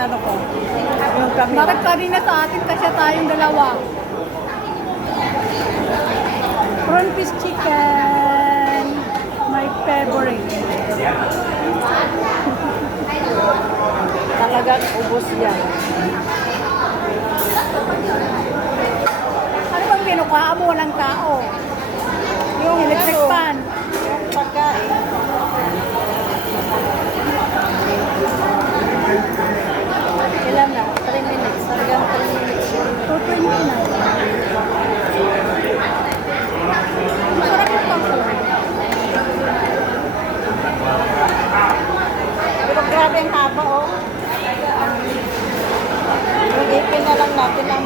ano ko. Yung kami. Bakit kanina sa atin kasi tayong dalawa? Prawn fish chicken. My favorite. Talagang ubos yan. Ano bang kinukuha mo? Walang tao. Yung electric ano, pan. Yung pagkain. Ilan na? 3 minutes. Hanggang 3 minutes. 220 na. Masarap yung pangko. Pero grabe ang haba, oh. Mag-ipin na lang natin ang